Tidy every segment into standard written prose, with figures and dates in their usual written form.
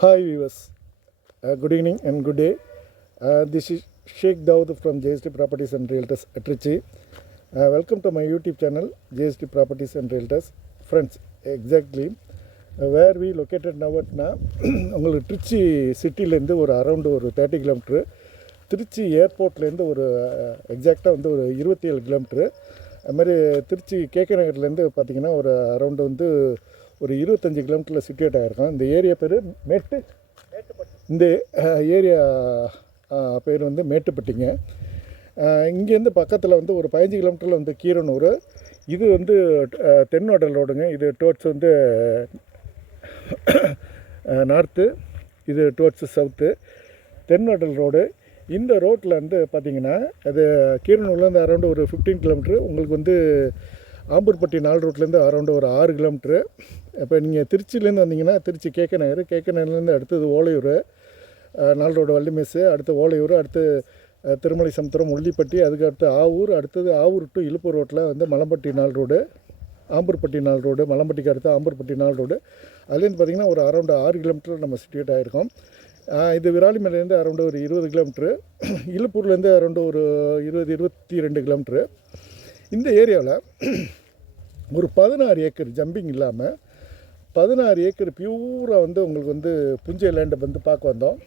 Hi viewers, good evening and good day. This is Sheikh Dawood from JST Properties and Realtors at Trichy. Welcome to my YouTube channel JST Properties and Realtors. Friends, exactly where we located now at உங்களுக்கு ட்ரிச்சி சிட்டிலேருந்து ஒரு around ஒரு 30 kilometre, Trichy ஏர்போர்ட்லேருந்து ஒரு எக்ஸாக்டாக வந்து ஒரு 27 kilometre, அதுமாதிரி Trichy KK நகர்லேருந்து பார்த்திங்கன்னா ஒரு அரௌண்டு வந்து ஒரு 25 கிலோமீட்டரில் சிட்டுவேட் ஆகிருக்கோம். இந்த ஏரியா பேர் இந்த ஏரியா பேர் வந்து மேட்டுப்பட்டிங்க. இங்கேருந்து பக்கத்தில் வந்து ஒரு 15 கிலோமீட்டரில் வந்து கீரனூர். இது வந்து தென்னோடல் ரோடுங்க. இது டுவர்ட்ஸ் வந்து நார்த்து, இது டுவர்ட்ஸ் சவுத்து. தென்னோடல் ரோடு. இந்த ரோட்டில் வந்து பார்த்திங்கன்னா அது கீரனூர்லேருந்து அரௌண்டு ஒரு 15 கிலோமீட்ரு. உங்களுக்கு வந்து ஆம்பூர்பட்டி 4 ரோட்லேருந்து அரௌண்டு ஒரு 6 கிலோமீட்ரு. இப்போ நீங்கள் திருச்சியிலேருந்து வந்தீங்கன்னா திருச்சி கேகே நகர்லேருந்து அடுத்தது ஓலையூர் 4 ரோடு வள்ளிமெஸ்ஸு, அடுத்து ஓலையூர், அடுத்து திருமலை சமுத்திரம், உள்ளிப்பட்டி, அதுக்கு அடுத்து ஆவூர், அடுத்தது ஆவூர் டு இழுப்பூர் ரோட்டில் வந்து மலம்பட்டி 4 ரோடு, ஆம்பூர்பட்டி 4 ரோடு, மலம்பட்டிக்கு அடுத்து ஆம்பூர்பட்டி 4 ரோடு. அதுலேருந்து பார்த்திங்கன்னா ஒரு அரௌண்டு 6 கிலோமீட்டர் நம்ம சிட்டுவேட் ஆகிருக்கோம். இது விராலிமலையிலேருந்து அரௌண்டு ஒரு 20 கிலோமீட்ரு, இழுப்பூர்லேருந்து அரௌண்டு ஒரு 22 கிலோமீட்ரு. இந்த ஏரியாவில் ஒரு 16 ஏக்கர் ஜம்பிங் இல்லாமல் 16 ஏக்கர் பியூராக வந்து உங்களுக்கு வந்து புஞ்சை லேண்டை வந்து பார்க்க வந்தோம்.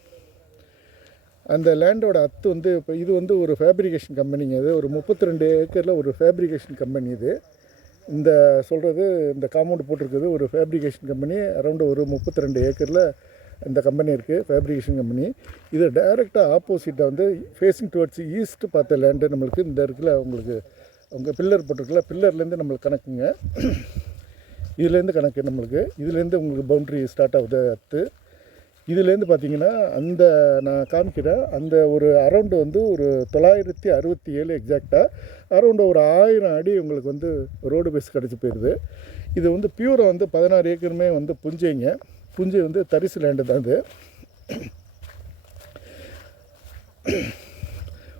அந்த லேண்டோட அத்து வந்து இப்போ இது வந்து ஒரு ஃபேப்ரிகேஷன் கம்பெனிங்க. இது ஒரு 32 ஏக்கரில் ஒரு ஃபேப்ரிகேஷன் கம்பெனி. இது இந்த சொல்கிறது இந்த காம்பவுண்டு போட்டிருக்குது ஒரு ஃபேப்ரிகேஷன் கம்பெனி. அரௌண்டு ஒரு 32 ஏக்கரில் இந்த கம்பெனி இருக்குது, ஃபேப்ரிகேஷன் கம்பெனி. இது டைரெக்டாக ஆப்போசிட்டாக வந்து ஃபேஸிங் டுவர்ட்ஸ் ஈஸ்ட் பார்த்த லேண்டு நம்மளுக்கு இந்த இருக்குல்ல, உங்களுக்கு உங்கள் பில்லர் போட்டிருக்குல்ல, பில்லர்லேருந்து நம்மளுக்கு கணக்குங்க. இதுலேருந்து கணக்கு நம்மளுக்கு. இதுலேருந்து உங்களுக்கு பவுண்ட்ரி ஸ்டார்ட் ஆகுது அத்து. இதுலேருந்து பார்த்திங்கன்னா அந்த நான் காமிக்கிறேன் அந்த ஒரு அரௌண்டு வந்து ஒரு 967 எக்ஸாக்டாக அரௌண்டு ஒரு 1000 அடி உங்களுக்கு வந்து ரோடு பேஸ் கிடச்சி போயிடுது. இது வந்து பியூராக வந்து 16 ஏக்கருமே வந்து புஞ்சைங்க. புஞ்சை வந்து தரிசு லேண்டு தான் இது.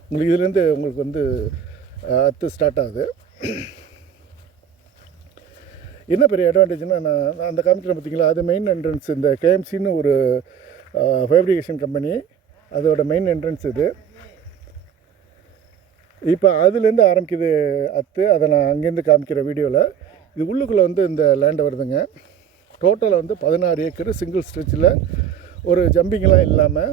உங்களுக்கு இதுலேருந்து உங்களுக்கு வந்து அத்து ஸ்டார்ட் ஆகுது. என்ன பெரிய அட்வான்டேஜ்னால் நான் அந்த காமிக்கிறேன் பார்த்திங்களா, அது மெயின் என்ட்ரன்ஸ். இந்த கேஎம்சின்னு ஒரு ஃபேப்ரிகேஷன் கம்பெனி, அதோட மெயின் என்ட்ரன்ஸ் இது. இப்போ அதுலேருந்து ஆரம்பிக்குது அத்து. அதை நான் அங்கேருந்து காமிக்கிற வீடியோவில். இது உள்ளுக்குள்ளே வந்து இந்த லேண்டை வருதுங்க. டோட்டலாக வந்து 16 ஏக்கர் சிங்கிள் ஸ்ட்ரெச்சில், ஒரு ஜம்பிங்கெலாம் இல்லாமல்.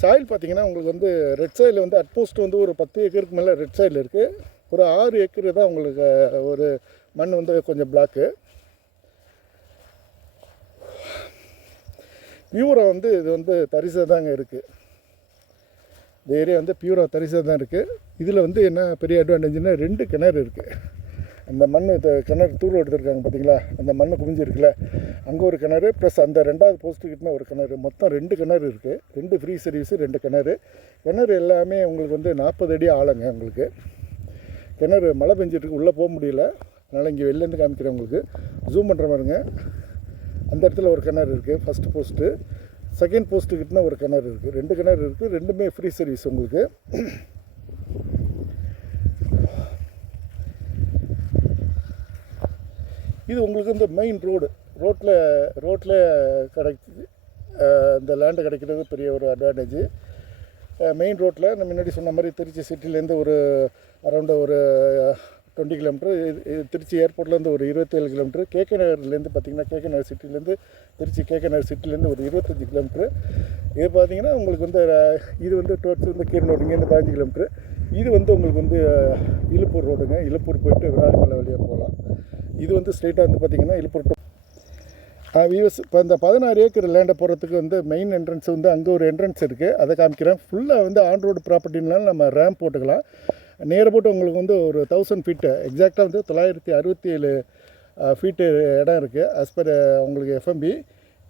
சாயில் பார்த்திங்கன்னா உங்களுக்கு வந்து ரெட் சாயில் வந்து அட்மோஸ்ட் வந்து ஒரு 10 ஏக்கருக்கு மேலே ரெட் சாயில் இருக்குது. ஒரு 6 ஏக்கர் தான் உங்களுக்கு ஒரு மண் வந்து கொஞ்சம் பிளாக்கு. பியூராக வந்து இது வந்து தரிசாக தாங்க இருக்குது. இந்த ஏரியா வந்து பியூராக தரிசாக தான் இருக்குது. இதில் வந்து என்ன பெரிய அட்வான்டேஜ்னால் 2 கிணறு இருக்குது. அந்த மண் கிணறு தூர் எடுத்துருக்காங்க பார்த்திங்களா, அந்த மண் குமிஞ்சிருக்குல்ல, அங்கே ஒரு கிணறு ப்ளஸ் அந்த 2வது போஸ்ட்டுக்கிட்ட ஒரு கிணறு, மொத்தம் 2 கிணறு இருக்குது. 2 ஃப்ரீ சர்வீஸு, 2 கிணறு. கிணறு எல்லாமே உங்களுக்கு வந்து 40 அடி ஆழங்க. உங்களுக்கு கிணறு மழை பெஞ்சிட்ருக்கு, உள்ளே போக முடியல, அதனால் இங்கே வெளிலேருந்து காமிக்கிறேன். உங்களுக்கு ஜூம் பண்ணுற மாதிரிங்க. அந்த இடத்துல ஒரு கிணறு இருக்குது, ஃபஸ்ட்டு போஸ்ட்டு. செகண்ட் போஸ்ட்டுக்கிட்ட ஒரு கிணறு இருக்குது. 2 கிணறு இருக்குது, 2மே ஃப்ரீ சர்வீஸ் உங்களுக்கு. இது உங்களுக்கு வந்து மெயின் ரோட்டில் கிடைக்குது. இந்த லேண்டு கிடைக்கிறது பெரிய ஒரு அட்வான்டேஜ். மெயின் ரோட்டில் நான் முன்னாடி சொன்ன மாதிரி திருச்சி சிட்டிலேருந்து ஒரு அரௌண்டு ஒரு 20 கிலோமீட்ரு, திருச்சி ஏர்போர்ட்லேருந்து ஒரு 27 கிலோமீட்ரு, கேகே நகர்லேருந்து பார்த்திங்கன்னா கேகே நகர் சிட்டிலேருந்து திருச்சி கேகே நகர் சிட்டிலேருந்து ஒரு 25 கிலோமீட்ரு. இது பார்த்திங்கன்னா உங்களுக்கு வந்து இது வந்து டுவர்ட்ஸ் வந்து கீரனூர் இங்கேருந்து 15 கிலோமீட்ரு. இது வந்து உங்களுக்கு வந்து இழுப்பூர் ரோடுங்க. இழுப்பூர் போய்ட்டு விராலிமலை வழியாக போகலாம். இது வந்து ஸ்ட்ரெயிட்டாக வந்து பார்த்திங்கன்னா இழுப்பூர் டு வியூஸ். இப்போ இந்த 16 ஏக்கர் லேண்டை போகிறதுக்கு வந்து மெயின் என்ட்ரன்ஸ் வந்து அங்கே ஒரு என்ட்ரன்ஸ் இருக்குது, அதை காமிக்கிறேன். ஃபுல்லாக வந்து ஆன் ரோடு ப்ராப்பர்ட்டினாலும் நம்ம ரேம்ப் போட்டுக்கலாம். நேராக போட்டு உங்களுக்கு வந்து ஒரு 1000 ஃபீட்டு எக்ஸாக்டாக வந்து 967 ஃபீட்டு இடம் இருக்குது. ஆஸ் பர் உங்களுக்கு எஃப்எம்பி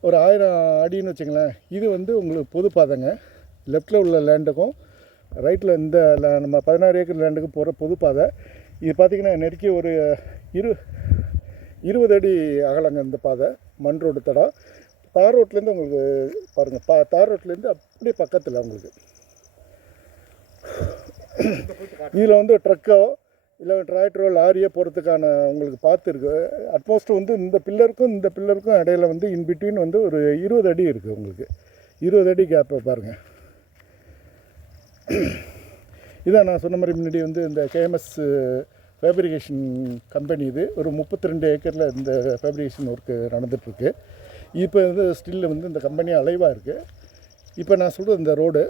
ஒரு 1000 அடின்னு வச்சுங்களேன். இது வந்து உங்களுக்கு பொது பாதைங்க. லெஃப்டில் உள்ள லேண்டுக்கும் ரைட்டில் இந்த நம்ம 16 ஏக்கர் லேண்டுக்கும் போகிற பொது பாதை. இது பார்த்திங்கன்னா நெருக்கி ஒரு 20 அடி அகலங்க இந்த பாதை. மண் ரோடு தடம். தார் ரோட்லேருந்து உங்களுக்கு பாருங்கள், தார் ரோட்லேருந்து அப்படியே பக்கத்தில் உங்களுக்கு இதில் வந்து ட்ரக்கோ இல்லை டிராக்டரோ லாரியோ போகிறதுக்கான உங்களுக்கு பாத்து இருக்குது. அட்மோஸ்ட் வந்து இந்த பில்லருக்கும் இடையில வந்து இன்பிட்வீன் வந்து ஒரு 20 அடி இருக்குது. உங்களுக்கு 20 அடி கேப்பை பாருங்கள். இதான் நான் சொன்ன மாதிரி முன்னாடி வந்து இந்த கேஎம்எஸ் ஃபேப்ரிகேஷன் கம்பெனி இது ஒரு 32 ஏக்கரில் இந்த ஃபேப்ரிகேஷன் ஒர்க்கு நடந்துகிட்ருக்கு. இப்போ வந்து ஸ்டில் வந்து இந்த கம்பெனி அலைவாக இருக்குது. இப்போ நான் சொல்கிறது இந்த ரோடு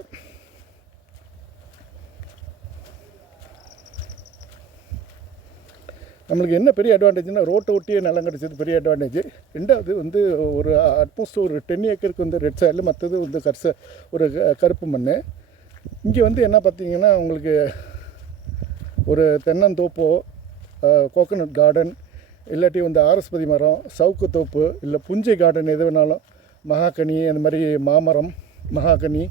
நம்மளுக்கு என்ன பெரிய அட்வான்டேஜ்னால் ரோட்டை ஒட்டியே நிலம் கிடச்சது பெரிய அட்வான்டேஜ். ரெண்டாவது வந்து ஒரு அட்மோஸ்ட் ஒரு 10 ஏக்கருக்கு வந்து ரெட் சாயில், மற்றது வந்து ஒரு கருப்பு மண். இங்கே வந்து என்ன பார்த்தீங்கன்னா உங்களுக்கு ஒரு தென்னந்தோப்போ, கோகனட் கார்டன், இல்லாட்டி வந்து ஆரஸ்பதி மரம், சவுக்கு தோப்பு, இல்லை புஞ்சை கார்டன் எது வேணாலும், மகாகனி, அந்த மாதிரி மாமரம், மகாகனி,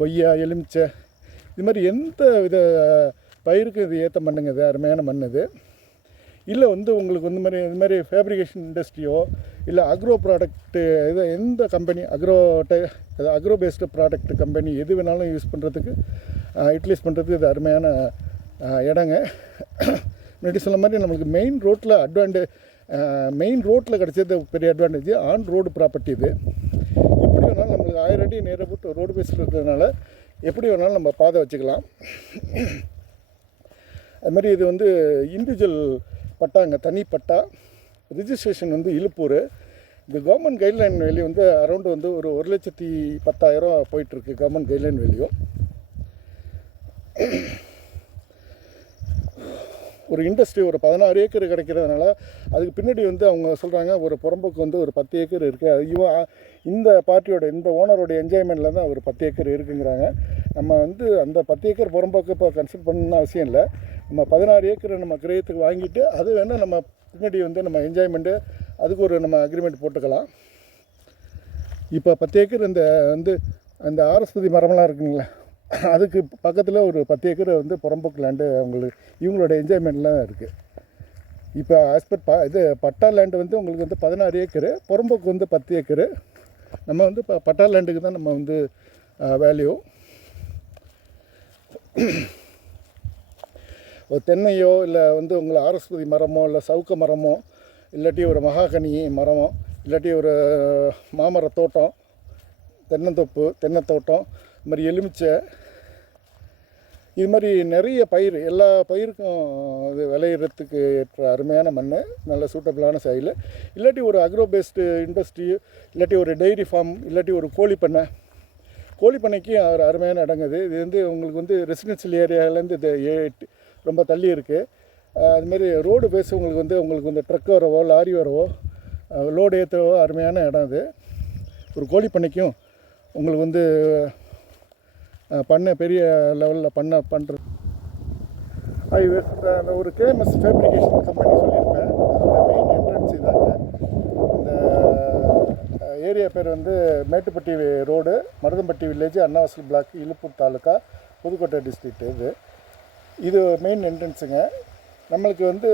கொய்யா, எலுமிச்சை, இது மாதிரி எந்த வித பயிருக்கு இது ஏற்ற மண்ணுங்க. இது அருமையான மண் இது. இல்லை வந்து உங்களுக்கு வந்து இது மாதிரி ஃபேப்ரிகேஷன் இண்டஸ்ட்ரியோ இல்லை அக்ரோ ப்ராடக்ட்டு இது எந்த company agro based product company எது வேணாலும் யூஸ் பண்ணுறதுக்கு யூட்டிலைஸ் பண்ணுறதுக்கு இது அருமையான இடங்க. முன்னாடி சொன்ன மாதிரி நம்மளுக்கு மெயின் ரோட்டில் கிடச்சது பெரிய அட்வான்டேஜ். ஆன் ரோடு ப்ராப்பர்ட்டி இது. எப்படி வேணாலும் நம்மளுக்கு 1000 அடி நேராக போட்டு ரோடு பேஸில் இருக்கிறதுனால எப்படி வேணாலும் நம்ம பாதை வச்சுக்கலாம். அது மாதிரி இது வந்து இண்டிவிஜுவல் பட்டாங்க, தனி பட்டா. ரிஜிஸ்ட்ரேஷன் வந்து இழுப்பூர். இந்த கவர்மெண்ட் கைட்லைன் வேல்யூ வந்து அரௌண்டு வந்து ஒரு 1,10,000 போயிட்டுருக்கு. கவர்மெண்ட் கைட்லைன் வேல்யூ ஒரு இண்டஸ்ட்ரி ஒரு 16 ஏக்கர் கிடைக்கிறதுனால அதுக்கு பின்னாடி வந்து அவங்க சொல்கிறாங்க ஒரு புறம்போக்கு வந்து ஒரு 10 ஏக்கர் இருக்குது. அது இந்த பார்ட்டியோட இந்த ஓனரோட என்ஜாய்மெண்ட்டில் தான் ஒரு 10 ஏக்கர் இருக்குங்கிறாங்க. நம்ம வந்து அந்த 10 ஏக்கர் புறம்போக்கு இப்போ கன்சிடர் பண்ணணும்னு அவசியம் இல்லை. நம்ம 16 ஏக்கர் நம்ம கிரயத்துக்கு வாங்கிட்டு அது வேணால் நம்ம பின்னாடி வந்து நம்ம என்ஜாய்மெண்ட்டு அதுக்கு ஒரு நம்ம அக்ரிமெண்ட் போட்டுக்கலாம். இப்போ 10 ஏக்கர் இந்த வந்து அந்த ஆரஸ்பதி மரமெல்லாம் இருக்குங்களா, அதுக்கு பக்கத்தில் ஒரு 10 ஏக்கர் வந்து புறம்போக்கு லேண்டு இவங்களோட என்ஜாய்மெண்ட்லாம் இருக்குது. இப்போ இது பட்டா லேண்டு வந்து உங்களுக்கு வந்து 16 ஏக்கரு, புறம்போக்கு வந்து 10 ஏக்கரு. நம்ம வந்து இப்போ பட்டா லேண்டுக்கு தான் நம்ம வந்து வேல்யூ. ஒரு தென்னையோ இல்லை வந்து உங்களை ஆரஸ்பதி மரமோ இல்லை சவுக்க மரமோ இல்லாட்டி ஒரு மகாகனி மரமோ இல்லாட்டி ஒரு மாமர தோட்டம், தென்னந்தோப்பு, தென்னைத்தோட்டம், இது மாதிரி எலுமிச்சை, இது மாதிரி நிறைய பயிர், எல்லா பயிருக்கும் இது விளையிறதுக்கு ஏற்ற அருமையான மண், நல்ல சூட்டபிளான சாயில். இல்லாட்டி ஒரு அக்ரோ பேஸ்டு இண்டஸ்ட்ரி, இல்லாட்டி ஒரு டெய்ரி ஃபார்ம், இல்லாட்டி ஒரு கோழிப்பண்ணைக்கு ஒரு அருமையான இடங்குது. இது வந்து உங்களுக்கு வந்து ரெசிடென்ஷியல் ஏரியாவிலேருந்து இது ரொம்ப தள்ளி இருக்குது. அதுமாரி ரோடு பேஸ் உங்களுக்கு வந்து ட்ரக் வரவோ லாரி வரவோ லோடு ஏற்றவோ அருமையான இடம் இது. ஒரு கோழிப்பண்ணைக்கும் உங்களுக்கு வந்து பெரிய லெவலில் பண்ணுறது. அந்த ஒரு கேஎம்எஸ் ஃபேப்ரிகேஷன் கம்பெனி சொல்லியிருப்பேன். அதோட மெயின் என்ட்ரன்ஸ் இதாங்க. இந்த ஏரியா பேர் வந்து Mettuppatti road, Maruthampatti village, Annavasal block, Iluppur taluka, Pudukkottai district. இது மெயின் என்ட்ரன்ஸுங்க. நம்மளுக்கு வந்து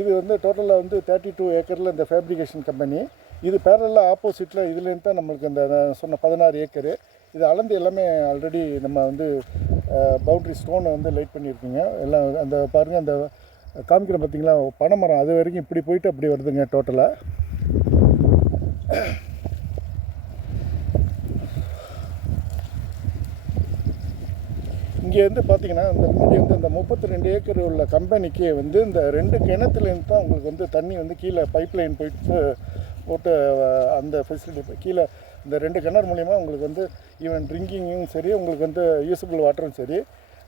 இது வந்து டோட்டலாக வந்து 32 ஏக்கரில் இந்த ஃபேப்ரிகேஷன் கம்பெனி. இது பேரலாக ஆப்போசிட்டில் இதுலேருந்து தான் நம்மளுக்கு இந்த சொன்ன 16 ஏக்கரு. இது அளந்து எல்லாமே ஆல்ரெடி நம்ம வந்து பவுண்ட்ரி ஸ்டோனை வந்து லைட் பண்ணியிருக்கீங்க. எல்லாம் அந்த பாருங்கள், அந்த காமிக்கிற பார்த்திங்களா பனைமரம், அது வரைக்கும் இப்படி போயிட்டு அப்படி வருதுங்க டோட்டலாக. இங்கே வந்து பார்த்திங்கன்னா இந்த முன்னாடி வந்து இந்த 32 ஏக்கர் உள்ள கம்பெனிக்கு வந்து இந்த 2 கிணத்துலேருந்து தான் உங்களுக்கு வந்து தண்ணி வந்து கீழே பைப் லைன் போட்டு அந்த ஃபெசிலிட்டி கீழே இந்த 2 கிணறு மூலிமா உங்களுக்கு வந்து ஈவன் ட்ரிங்கிங்கும் சரி, உங்களுக்கு வந்து யூஸபிள் வாட்டரும் சரி,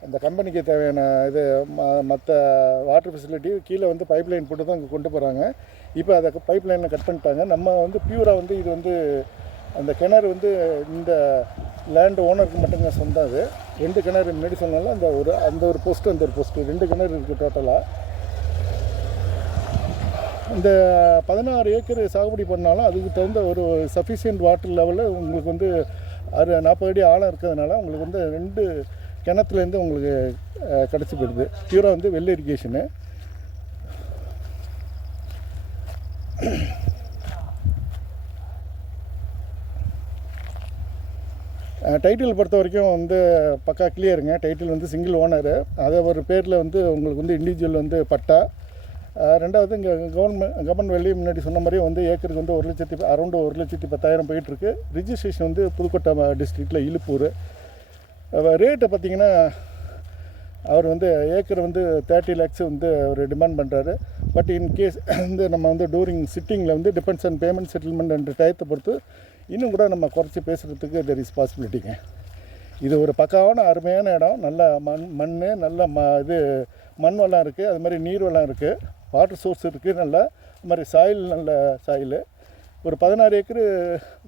அந்த கம்பெனிக்கு தேவையான இது மற்ற வாட்டர் ஃபெசிலிட்டி கீழே வந்து பைப் லைன் போட்டு தான் அங்கே கொண்டு போகிறாங்க. இப்போ அதை பைப் லைனை கட் பண்ணிட்டாங்க. நம்ம வந்து பியூராக வந்து இது வந்து அந்த கிணறு வந்து இந்த லேண்ட் ஓனருக்கு மட்டுங்க சொந்தம். அது 2 கிணறு முன்னாடி சொன்னாலும் அந்த ஒரு போஸ்ட்டு 2 கிணறு இருக்குது டோட்டலாக. இந்த 16 ஏக்கர் சாகுபடி பண்ணாலும் அதுக்கு தகுந்த ஒரு சஃபிஷியன்ட் வாட்டர் லெவலில் உங்களுக்கு வந்து 40 அடி ஆழம் இருக்கிறதுனால உங்களுக்கு வந்து 2 கிணத்துலேருந்து உங்களுக்கு கிடச்சி போயிடுது. பியூராக வந்து வெல் இரிகேஷனு. டைட்டில் பொறுத்த வரைக்கும் வந்து பக்கா கிளியருங்க. டைட்டில் வந்து சிங்கிள் ஓனரு. அதை ஒரு பேரில் வந்து உங்களுக்கு வந்து இண்டிவிஜுவல் வந்து பட்டா. ரெண்டாவது இங்கே கவர்மெண்ட் வெளியே முன்னாடி சொன்ன மாதிரியே வந்து ஏக்கருக்கு வந்து 1,10,000 போயிட்டுருக்கு. ரிஜிஸ்ட்ரேஷன் வந்து புதுக்கோட்டை டிஸ்ட்ரிக்டில் இலுப்பூர். ரேட்டை பார்த்திங்கன்னா அவர் வந்து ஏக்கர் வந்து 30 lakhs வந்து அவர் டிமாண்ட் பண்ணுறாரு. பட் இன்கேஸ் வந்து நம்ம வந்து டூரிங் சிட்டிங்கில் வந்து depends on payment settlement and டயத்தை பொறுத்து இன்னும் கூட நம்ம குறைச்சி பேசுகிறதுக்கு தெர் இஸ் பாசிபிலிட்டிங்க. இது ஒரு பக்காவான அருமையான இடம். நல்ல மண் நல்ல இது மண் வளம் இருக்குது, அது மாதிரி நீர் வளம் இருக்குது, வாட்டர் சோர்ஸ் இருக்குது, நல்லா அது மாதிரி சாயில் நல்ல சாயில். ஒரு 16 ஏக்கர்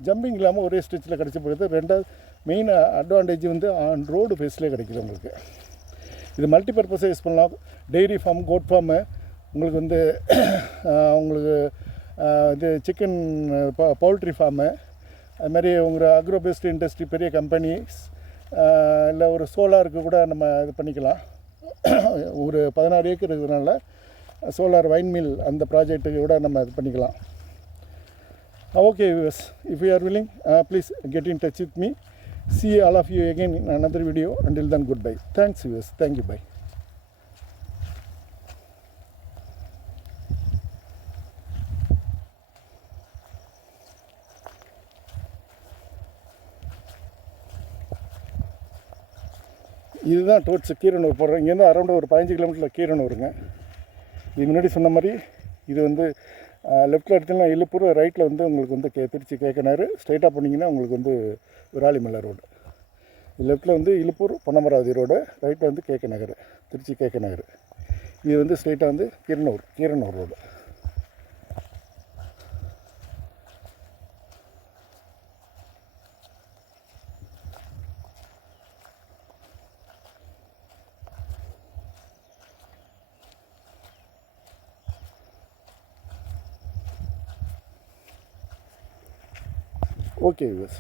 ஜம்பிங் இல்லாமல் ஒரே ஸ்ட்ரெச்சில் கிடச்சி போகுது. ரெண்டாவது மெயின் அட்வான்டேஜ் வந்து ஆன் ரோடு ஃபேஸ்லேயே கிடைக்கிது உங்களுக்கு. இது மல்டிபர்பஸை யூஸ் பண்ணலாம். டெய்ரி ஃபார்ம், கோட் ஃபார்மு, உங்களுக்கு வந்து உங்களுக்கு இது சிக்கன் பவுல்ட்ரி ஃபார்மு, அது மாதிரி உங்கள் அக்ரோ பேஸ்டு இண்டஸ்ட்ரி, பெரிய கம்பெனிஸ், இல்லை ஒரு சோலாருக்கு கூட நம்ம இது பண்ணிக்கலாம். ஒரு 16 ஏக்கர் இருக்கிறதுனால சோலார் வைன் மில் அந்த ப்ராஜெக்ட்டுக்கு கூட நம்ம இது பண்ணிக்கலாம். Okay viewers, if you are willing, please get in touch with me. See all of you again in another video. Until then, goodbye. Thanks viewers. Thank you. Bye. இதுதான் towards Keeranur போடுறோம். இங்கேருந்து around ஒரு 15 கிலோமீட்டரில் கீரனூருங்க. இது முன்னாடி சொன்ன மாதிரி இது வந்து லெஃப்ட்டில் எடுத்தீங்கன்னா இலுப்பூர், ரைட்டில் வந்து உங்களுக்கு வந்து திருச்சி கேக்கனாறு, ஸ்ட்ரைட்டாக போனீங்கன்னா உங்களுக்கு வந்து விராலிமலை ரோடு. லெஃப்ட்டில் வந்து இலுப்பூர் பொன்னமராவதி ரோடு, ரைட்டில் வந்து கேக்க நகர், திருச்சி கேக்க நகர். இது வந்து ஸ்ட்ரைட்டாக வந்து கீரனூர் ரோடு. Okay viewers.